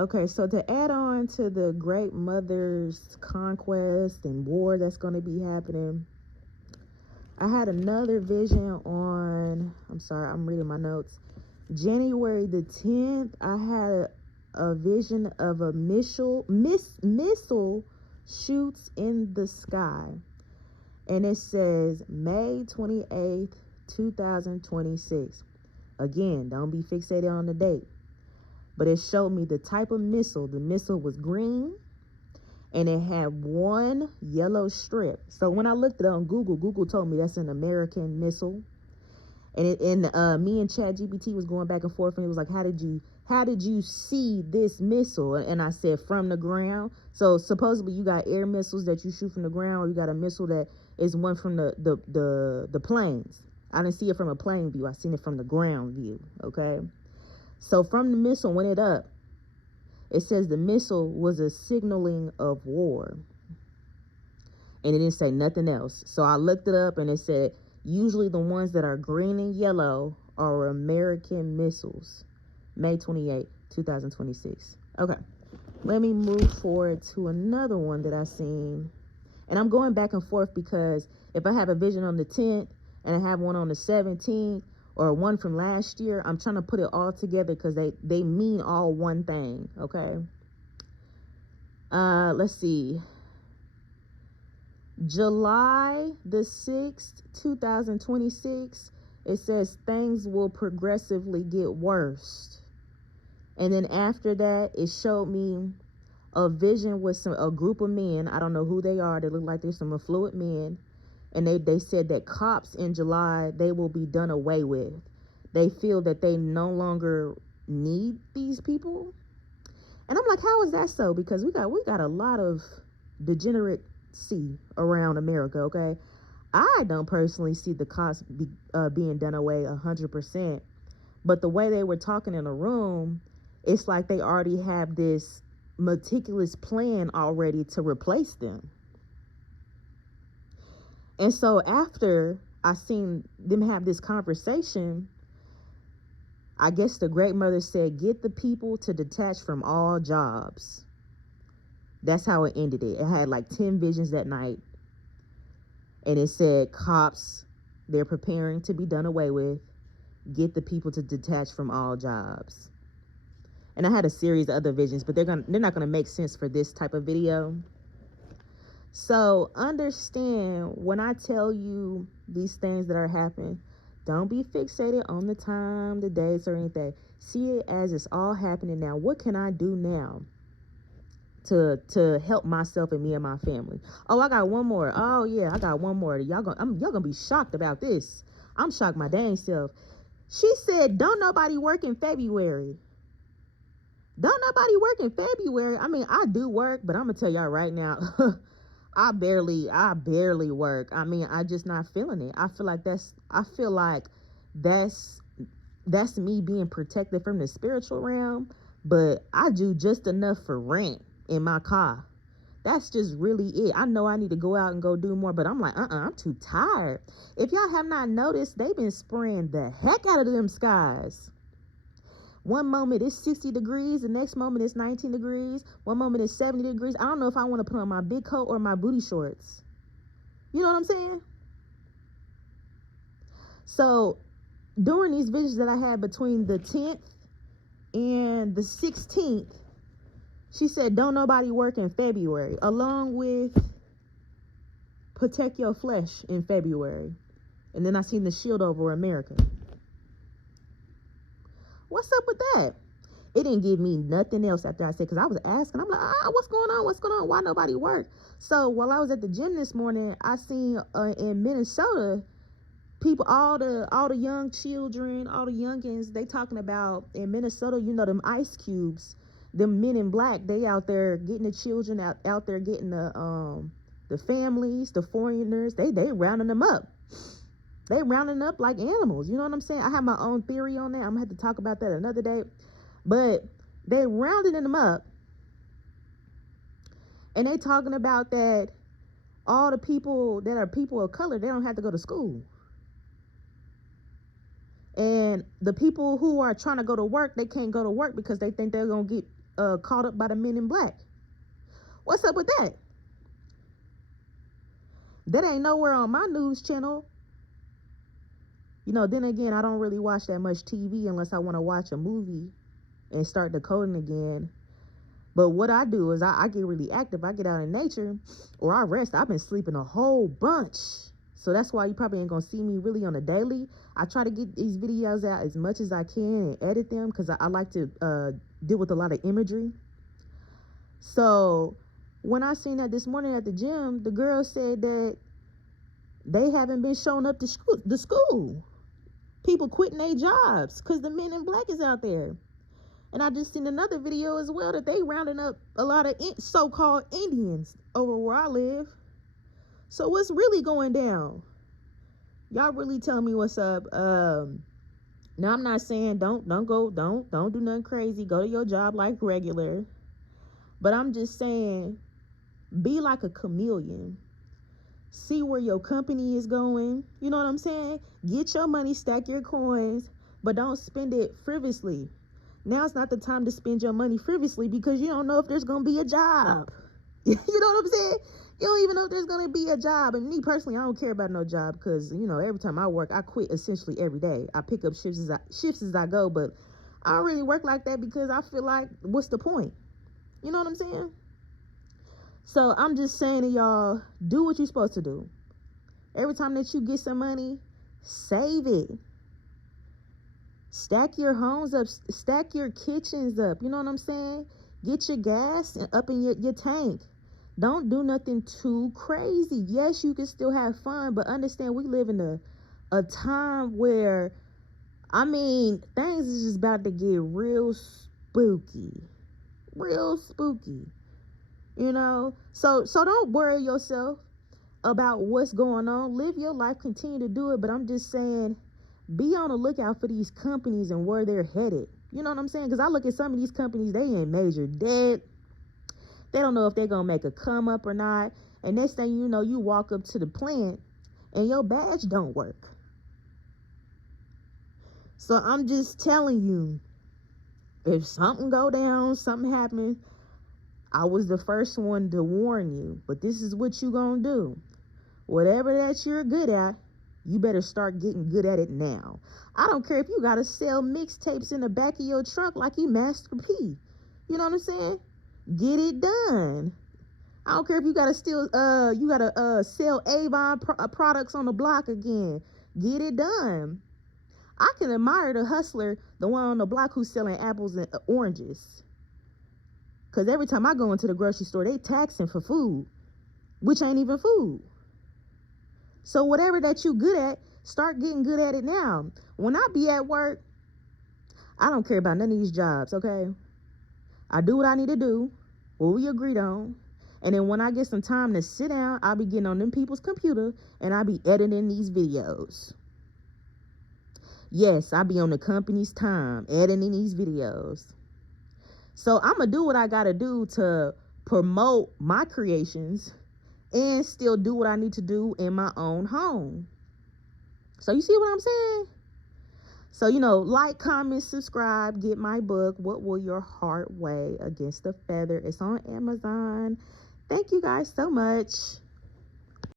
Okay, so to add on to the Great Mother's conquest and war that's going to be happening, I had another vision on, I'm sorry, I'm reading my notes. January the 10th, I had a vision of a missile shoots in the sky. And it says May 28th, 2026. Again, don't be fixated on the date. But it showed me the type of missile. The missile was green and it had one yellow strip. So when I looked it on Google, Google told me that's an American missile. And me and ChatGPT was going back and forth, and it was like, how did you see this missile? And I said, from the ground. So supposedly you got air missiles that you shoot from the ground, or you got a missile that is one from the planes. I didn't see it from a plane view. I seen it from the ground view. Okay. So from the missile, when it up, it says the missile was a signaling of war. And it didn't say nothing else. So I looked it up, and it said usually the ones that are green and yellow are American missiles. May 28, 2026. Okay. Let me move forward to another one that I seen. And I'm going back and forth because if I have a vision on the 10th and I have one on the 17th or one from last year, I'm trying to put it all together because they mean all one thing. Okay. Let's see. July the 6th, 2026, it says things will progressively get worse. And then after that, it showed me a vision with a group of men. I don't know who they are. They look like they're some affluent men. And they said that cops in July, they will be done away with. They feel that they no longer need these people. And I'm like, how is that so? Because we got a lot of degenerate around America, okay? I don't personally see the cops being done away 100%, but the way they were talking in a room, it's like they already have this meticulous plan already to replace them. And so after I seen them have this conversation, I guess the Great Mother said, get the people to detach from all jobs. That's how it ended it. It had like 10 visions that night. And it said, cops, they're preparing to be done away with. Get the people to detach from all jobs. And I had a series of other visions, but they're not gonna make sense for this type of video. So understand, when I tell you these things that are happening, don't be fixated on the time, the dates, or anything. See it as it's all happening now. What can I do now to help myself and me and my family? Oh, I got one more. Oh yeah, I got one more. Y'all gonna be shocked about this. I'm shocked my dang self. She said, don't nobody work in February. Don't nobody work in February. I mean, I do work, but I'm gonna tell y'all right now, I barely work. I mean, I just not feeling it. I feel like that's me being protected from the spiritual realm, but I do just enough for rent in my car. That's just really it. I know I need to go out and go do more, but I'm like, I'm too tired. If y'all have not noticed, they've been spraying the heck out of them skies. One moment it's 60 degrees, the next moment it's 19 degrees, one moment it's 70 degrees. I don't know if I want to put on my big coat or my booty shorts. You know what I'm saying? So during these visions that I had between the 10th and the 16th, she said, don't nobody work in February, along with protect your flesh in February. And then I seen the shield over America. What's up with that? It didn't give me nothing else after I said, because I was asking, I'm like, what's going on? What's going on? Why nobody work? So while I was at the gym this morning, I seen in Minnesota, people, all the young children, all the youngins, they talking about in Minnesota, you know, them ice cubes, them men in black, they out there getting the children out there getting the families, the foreigners, they rounding them up. They rounding up like animals. You know what I'm saying? I have my own theory on that. I'm gonna have to talk about that another day. But they rounding them up, and they talking about that all the people that are people of color, they don't have to go to school. And the people who are trying to go to work, they can't go to work because they think they're gonna get caught up by the men in black. What's up with that? That ain't nowhere on my news channel. You know, then again, I don't really watch that much TV unless I want to watch a movie and start decoding again. But what I do is I get really active. I get out in nature or I rest. I've been sleeping a whole bunch. So that's why you probably ain't going to see me really on a daily. I try to get these videos out as much as I can and edit them because I like to deal with a lot of imagery. So when I seen that this morning at the gym, the girl said that they haven't been showing up to school. People quitting their jobs because the men in black is out there. And I just seen another video as well that they rounding up a lot of so-called Indians over where I live. So what's really going down? Y'all really tell me what's up. Now I'm not saying don't do nothing crazy. Go to your job like regular. But I'm just saying, be like a chameleon. See where your company is going. You know what I'm saying? Get your money, stack your coins, but don't spend it frivolously. Now's not the time to spend your money frivolously because you don't know if there's going to be a job. You know what I'm saying? You don't even know if there's going to be a job. And me personally, I don't care about no job because, you know, every time I work, I quit essentially every day. I pick up shifts as I go, but I don't really work like that because I feel like, what's the point? You know what I'm saying? So I'm just saying to y'all, do what you're supposed to do. Every time that you get some money, save it. Stack your homes up, stack your kitchens up. You know what I'm saying? Get your gas up in your tank. Don't do nothing too crazy. Yes, you can still have fun, but understand we live in a time where, I mean, things is just about to get real spooky. Real spooky. You know? So don't worry yourself about what's going on. Live your life, continue to do it, but I'm just saying, be on the lookout for these companies and where they're headed. You know what I'm saying? Because I look at some of these companies, they in major debt. They don't know if they're going to make a come up or not. And next thing you know, you walk up to the plant and your badge don't work. So I'm just telling you, if something go down, something happens, I was the first one to warn you. But this is what you going to do. Whatever that you're good at, you better start getting good at it now. I don't care if you got to sell mixtapes in the back of your trunk like you Master P. You know what I'm saying? Get it done. I don't care if you got to sell Avon products on the block again. Get it done. I can admire the hustler, the one on the block who's selling apples and oranges. Because every time I go into the grocery store, they taxing for food, which ain't even food. So whatever that you good at, start getting good at it now. When I be at work, I don't care about none of these jobs, okay? I do what I need to do, what we agreed on. And then when I get some time to sit down, I'll be getting on them people's computer and I'll be editing these videos. Yes, I'll be on the company's time editing these videos. So I'm going to do what I got to do to promote my creations and still do what I need to do in my own home. So you see what I'm saying? So, you know, like, comment, subscribe, get my book, What Will Your Heart Weigh Against the Feather? It's on Amazon. Thank you guys so much.